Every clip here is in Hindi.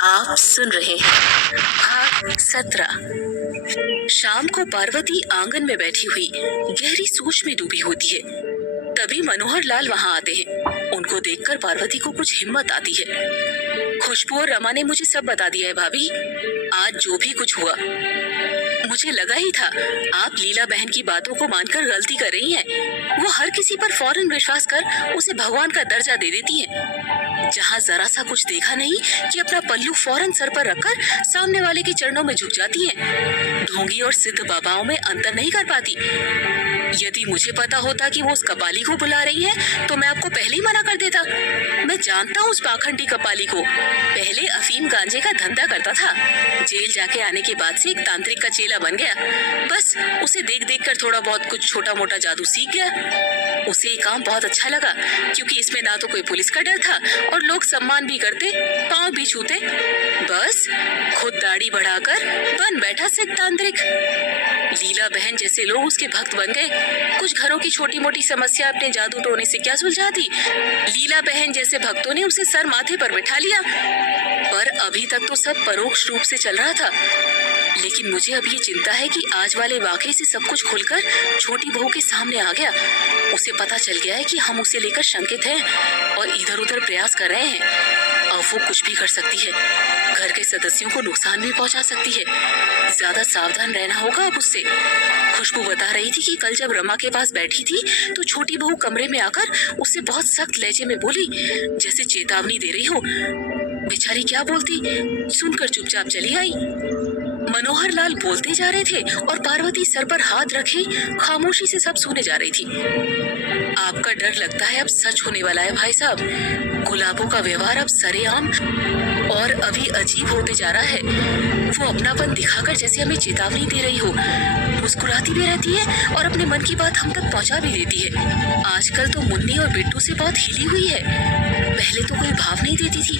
आप सुन रहे हैं भाग 17। शाम को पार्वती आंगन में बैठी हुई गहरी सोच में डूबी होती है। तभी मनोहर लाल वहाँ आते हैं। उनको देखकर पार्वती को कुछ हिम्मत आती है। खुशबू और रमा ने मुझे सब बता दिया है भाभी, आज जो भी कुछ हुआ। मुझे लगा ही था आप लीला बहन की बातों को मानकर गलती कर रही हैं। वो हर किसी पर फौरन विश्वास कर उसे भगवान का दर्जा दे देती हैं। जहाँ जरा सा कुछ देखा नहीं कि अपना पल्लू फौरन सर पर रखकर सामने वाले के चरणों में झुक जाती हैं। ढोंगी और सिद्ध बाबाओं में अंतर नहीं कर पाती। यदि मुझे पता होता कि वो उस कपाली को बुला रही है तो मैं आपको पहले ही मना कर देता। मैं जानता हूँ उस पाखंडी कपाली को। पहले अफीम गांजे का धंधा करता था। जेल जाके आने के बाद से एक तांत्रिक का चेला बन गया। बस उसे देख देख कर थोड़ा बहुत कुछ छोटा मोटा जादू सीख गया। उसे ये काम बहुत अच्छा लगा क्योंकि इसमें ना तो कोई पुलिस का डर था और लोग सम्मान भी करते, पाँव भी छूते। बस खुद दाढ़ी बढ़ाकर बन बैठा सिद्ध तांत्रिक। लीला बहन जैसे लोग उसके भक्त बन गए। कुछ घरों की छोटी मोटी समस्या अपने जादू टोने से क्या सुलझाती। लीला बहन जैसे भक्तों ने उसे सर माथे पर बिठा लिया। पर अभी तक तो सब परोक्ष रूप से चल रहा था। लेकिन मुझे अब ये चिंता है कि आज वाले वाकये से सब कुछ खुलकर छोटी बहू के सामने आ गया। उसे पता चल गया है कि हम उसे लेकर शंकित हैं और इधर उधर प्रयास कर रहे हैं। अब वो कुछ भी कर सकती है, घर के सदस्यों को नुकसान भी पहुंचा सकती है। ज्यादा सावधान रहना होगा अब उससे। खुशबू बता रही थी कि कल जब रमा के पास बैठी थी तो छोटी बहू कमरे में आकर उससे बहुत सख्त लहजे में बोली, जैसे चेतावनी दे रही हो। बेचारी क्या बोलती, सुनकर चुपचाप चली आई। मनोहर लाल बोलते जा रहे थे और पार्वती सर पर हाथ रखे खामोशी से सब सुने जा रही थी। आपका डर लगता है अब सच होने वाला है भाई साहब। गुलाबों का व्यवहार अब सरेआम और अभी अजीब होते जा रहा है। वो अपनापन दिखाकर जैसे हमें चेतावनी दे रही हो, मुस्कुराती भी रहती है और अपने मन की बात हम तक पहुंचा भी देती है। आजकल तो मुन्नी और बिट्टू से बहुत हिली हुई है। पहले तो कोई भाव नहीं देती थी,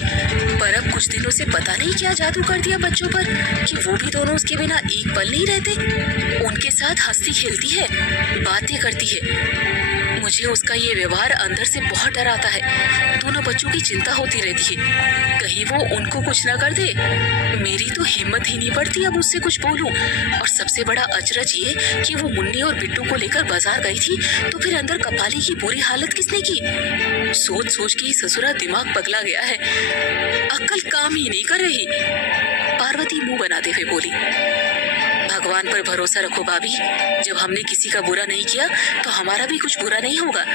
पर अब कुछ दिनों से पता नहीं क्या जादू कर दिया बच्चों पर कि वो भी दोनों उसके बिना एक पल नहीं रहते। उनके साथ हंसती खेलती है, बातें करती है। मुझे उसका ये व्यवहार अंदर से बहुत डर आता है। दोनों बच्चों की चिंता होती रहती है, कहीं वो उनको कुछ ना कर दे। मेरी तो हिम्मत ही नहीं पड़ती अब उससे कुछ बोलूं। और सबसे बड़ा अचरज ये कि वो मुन्नी और बिट्टू को लेकर बाजार गई थी तो फिर अंदर कपाली की बुरी हालत किसने की। सोच सोच के ही ससुरा दिमाग पगला गया है, अक्ल काम ही नहीं कर रही। पार्वती मुंह बनाते हुए बोली, भगवान पर भरोसा रखो भाभी। जब हमने किसी का बुरा नहीं किया तो हमारा भी कुछ बुरा नहीं होगा।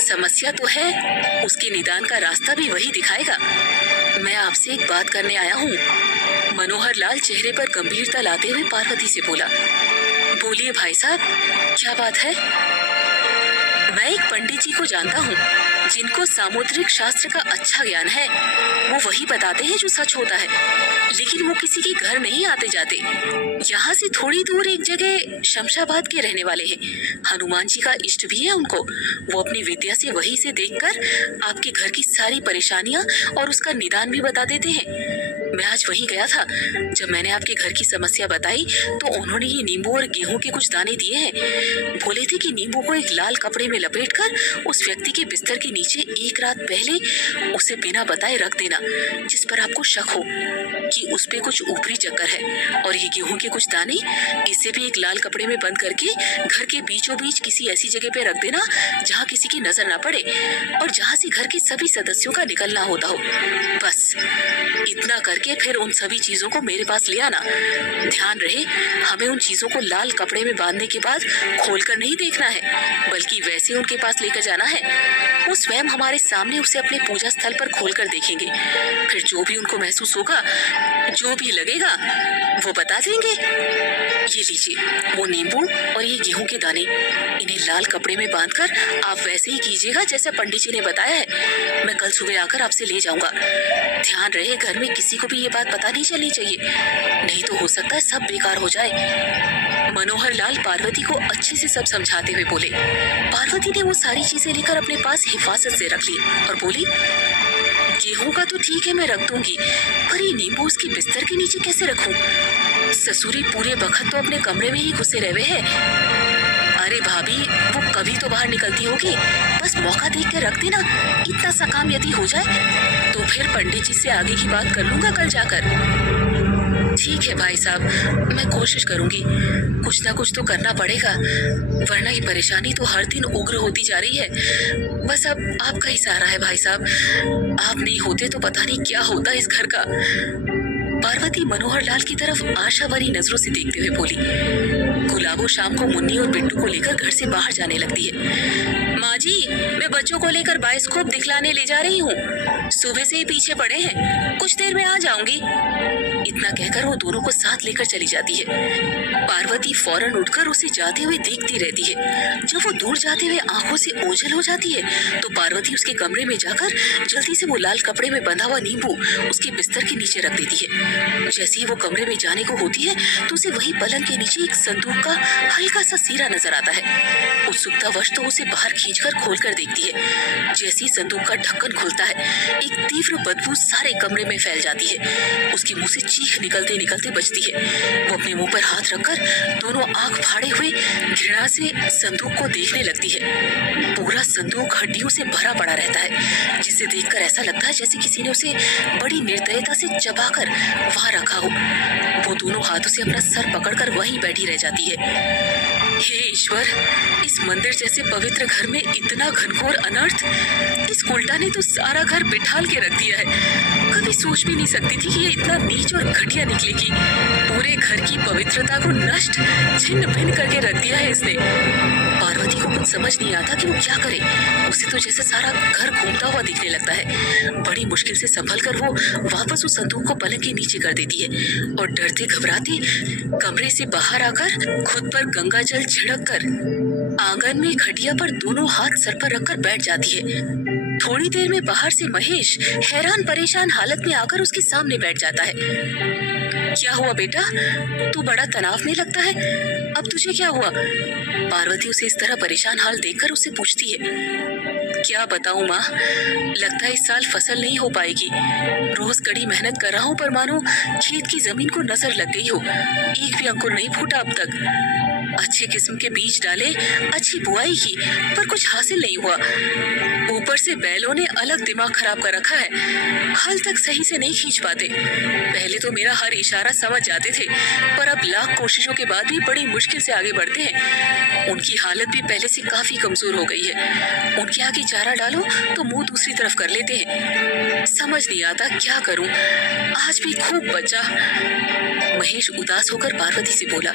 समस्या तो है, उसके निदान का रास्ता भी वही दिखाएगा। मैं आपसे एक बात करने आया हूँ। मनोहर लाल चेहरे पर गंभीरता लाते हुए पार्वती से बोला। बोलिए भाई साहब, क्या बात है। मैं एक पंडित जी को जानता हूँ जिनको सामुद्रिक शास्त्र का अच्छा ज्ञान है। वो वही बताते हैं जो सच होता है, लेकिन वो किसी के घर नहीं आते जाते। यहाँ से थोड़ी दूर एक जगह शमशाबाद के रहने वाले हैं। हनुमान जी का इष्ट भी है उनको। वो अपनी विद्या से वही से देखकर आपके घर की सारी परेशानियां और उसका निदान भी बता देते हैं। मैं आज वहीं गया था। जब मैंने आपके घर की समस्या बताई तो उन्होंने ये नींबू और गेहूं के कुछ दाने दिए हैं। बोले थे कि नींबू को एक लाल कपड़े में लपेटकर उस व्यक्ति के बिस्तर के नीचे एक रात पहले उसे बिना बताए रख देना जिस पर आपको शक हो कि उस पे कुछ ऊपरी चक्कर है। और ये गेहूं के कुछ दाने, इसे भी एक लाल कपड़े में बंद करके घर के बीचों बीच किसी ऐसी जगह पे रख देना जहाँ किसी की नजर ना पड़े और जहाँ से घर के सभी सदस्यों का निकलना होता हो। बस इतना करके फिर उन सभी चीजों को मेरे पास ले आना। ध्यान रहे, हमें उन चीजों को लाल कपड़े में बांधने के बाद खोलकर नहीं देखना है, बल्कि वैसे उनके पास लेकर जाना है। वो स्वयं हमारे सामने उसे अपने पूजा स्थल पर खोलकर देखेंगे। फिर जो भी उनको महसूस होगा, जो भी लगेगा, वो बता देंगे। ये लीजिए वो नींबू और ये गेहूं के दाने, इन्हें लाल कपड़े में बांधकर आप वैसे ही कीजिएगा जैसा पंडित जी ने बताया है। मैं कल सुबह आकर आपसे ले जाऊंगा। ध्यान रहे, घर में किसी को भी ये बात पता नहीं चलनी चाहिए, नहीं तो हो सकता है सब बेकार हो जाए। मनोहर लाल पार्वती को अच्छे से सब समझाते हुए बोले। पार्वती ने वो सारी चीजें लेकर अपने पास हिफाजत से रख ली और बोली, गेहूं का तो ठीक है मैं रख दूंगी, पर ये नींबू उसके बिस्तर के नीचे कैसे रखूं? ससुरी पूरे वक्त तो अपने कमरे में ही घुसे रहे हैं। अरे भाभी, वो कभी तो बाहर निकलती होगी, बस मौका देख के रख देना। इतना सा काम यदि हो जाए तो फिर पंडित जी से आगे की बात कर लूंगा कल जाकर। ठीक है भाई साहब, मैं कोशिश करूंगी। कुछ ना कुछ तो करना पड़ेगा, वरना ये परेशानी तो हर दिन उग्र होती जा रही है। बस अब आपका ही सहारा है भाई साहब, आप नहीं होते तो पता नहीं क्या होता इस घर का। पार्वती मनोहर लाल की तरफ आशा भरी नजरों से देखते हुए बोली। गुलाबो शाम को मुन्नी और बिट्टू को लेकर घर से बाहर जाने लगती है। माँ जी, मैं बच्चों को लेकर बायोस्कोप दिखलाने ले जा रही हूँ, सुबह से ही पीछे पड़े हैं, कुछ देर में आ जाऊंगी। इतना कहकर वो दोनों को साथ लेकर चली जाती है। पार्वती फौरन उठकर उसे जाते हुए देखती रहती है। जब वो दूर जाते हुए आंखों से ओझल हो जाती है तो पार्वती उसके कमरे में जाकर जल्दी से वो लाल कपड़े में बंधा हुआ नींबू उसके बिस्तर के नीचे रख देती है। जैसे ही वो कमरे में जाने को होती है तो उसे वही पलंग के नीचे एक संदूक का हल्का सा सीरा नजर आता है। उत्सुकतावश तो उसे बाहर खींचकर खोलकर देखती है। जैसे ही संदूक का ढक्कन खुलता है, एक तीव्र बदबू सारे कमरे में फैल जाती है। उसके मुंह से चीख निकलते निकलते बचती है। वो अपने मुंह पर हाथ रखकर दोनों आंख फाड़े हुए घृणा से संदूक को देखने लगती है। पूरा संदूक हड्डियों से भरा पड़ा रहता है, जिसे देखकर ऐसा लगता है जैसे किसी ने उसे बड़ी निर्दयता से चबाकर वहां रखा हो। वो दोनों हाथों से अपना सर पकड़कर वहीं बैठी रह जाती है। हे ईश्वर, इस मंदिर जैसे पवित्र घर में इतना घनघोर अनर्थ, इस उल्टा ने तो सारा घर बिठाल के रख दिया है। कभी सोच भी नहीं सकती थी कि ये इतना नीच और घटिया निकलेगी। पूरे घर की पवित्रता को नष्ट छिन्न भिन्न करके रख दिया है इसने। पार्वती को कुछ समझ नहीं आता कि वो क्या करे। उसे तो जैसे सारा घर घूमता हुआ दिखने लगता है। बड़ी मुश्किल से संभल कर वो वापस उस संदूक को पलंग के नीचे कर देती है और डरते घबराते कमरे से बाहर आकर खुद पर गंगा जल छिड़क कर आंगन में खटिया पर दोनों हाथ सर पर रखकर बैठ जाती है। थोड़ी देर में बाहर से महेश हैरान परेशान हालत में आकर उसके सामने बैठ जाता है। क्या हुआ बेटा, तू बड़ा तनाव में लगता है, अब तुझे क्या हुआ? पार्वती उसे इस तरह परेशान हाल देखकर उससे पूछती है। क्या बताऊं माँ, लगता है इस साल फसल नहीं हो पाएगी। रोज कड़ी मेहनत कर रहा हूँ पर मानो खेत की जमीन को नजर लग गई हो, एक भी अंकुर नहीं फूटा अब तक। अच्छे किस्म के बीज डाले, अच्छी बुआई की, पर कुछ हासिल नहीं हुआ। ऊपर से बैलों ने अलग दिमाग खराब कर रखा है, हल तक सही से नहीं खींच पाते। पहले तो मेरा हर इशारा समझ जाते थे, पर अब लाख कोशिशों के बाद भी बड़ी मुश्किल से आगे बढ़ते हैं। उनकी हालत भी पहले से काफी कमजोर हो गई है। उनके आगे चारा डालो तो मुंह दूसरी तरफ कर लेते हैं। समझ नहीं आता क्या करूं, आज भी खूब बचा। महेश उदास होकर पार्वती से बोला।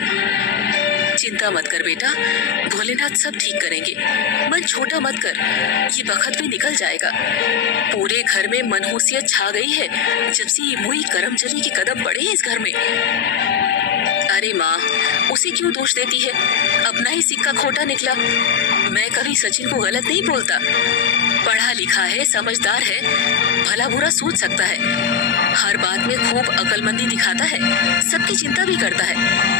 चिंता मत कर बेटा, भोलेनाथ सब ठीक करेंगे। मन छोटा मत कर, ये वक्त भी निकल जाएगा। पूरे घर में मनहूसियत छा गई है जब से ये मुई करम चली के कदम बढ़े हैं इस घर में। अरे माँ, उसे क्यों दोष देती है, अपना ही सिक्का खोटा निकला। मैं कभी सचिन को गलत नहीं बोलता, पढ़ा लिखा है, समझदार है, भला बुरा सोच सकता है, हर बात में खूब अकलमंदी दिखाता है, सबकी चिंता भी करता है,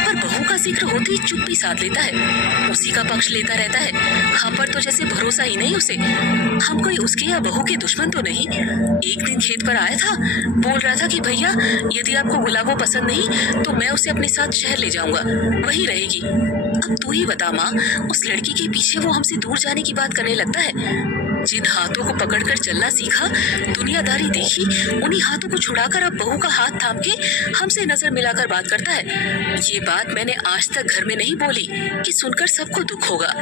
पर बहू का जिक्र होते ही चुप्पी साध लेता है, उसी का पक्ष लेता रहता है। हम पर तो जैसे भरोसा ही नहीं उसे। हम कोई उसके या बहू के दुश्मन तो नहीं। एक दिन खेत पर आया था, बोल रहा था कि भैया यदि आपको गुलाबो पसंद नहीं तो मैं उसे अपने साथ शहर ले जाऊंगा, वही रहेगी। अब तू ही बता माँ, उस लड़की के पीछे वो हमसे दूर जाने की बात करने लगता है। जिन हाथों को पकड़कर चलना सीखा, दुनियादारी देखी, उन्हीं हाथों को छुड़ाकर अब बहू का हाथ थाम के हमसे नजर मिलाकर बात करता है। ये बात मैंने आज तक घर में नहीं बोली कि सुनकर सबको दुख होगा।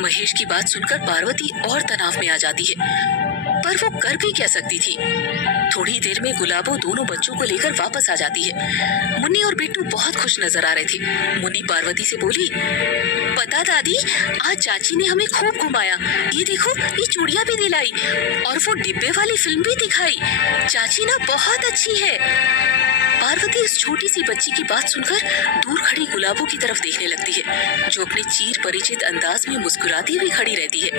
महेश की बात सुनकर पार्वती और तनाव में आ जाती है, पर वो कर भी क्या सकती थी। थोड़ी देर में गुलाबो दोनों बच्चों को लेकर वापस आ जाती है। मुन्नी और बिट्टू बहुत खुश नजर आ रहे थे। मुन्नी पार्वती से बोली, पता दादी, आज चाची ने हमें खूब घुमाया, ये देखो ये चूड़ियां भी दिलाई और वो डिब्बे वाली फिल्म भी दिखाई। चाची ना बहुत अच्छी है। पार्वती इस छोटी सी बच्ची की बात सुनकर दूर खड़ी गुलाबो की तरफ देखने लगती है, जो अपने चीर परिचित अंदाज में मुस्कुराती हुई खड़ी रहती है।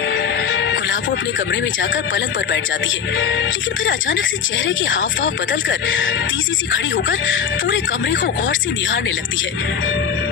गुलाबो अपने कमरे में जाकर पलंग पर बैठ जाती है, लेकिन फिर अचानक से चेहरे के हाव भाव बदलकर तेजी से खड़ी होकर पूरे कमरे को गौर से निहारने लगती है।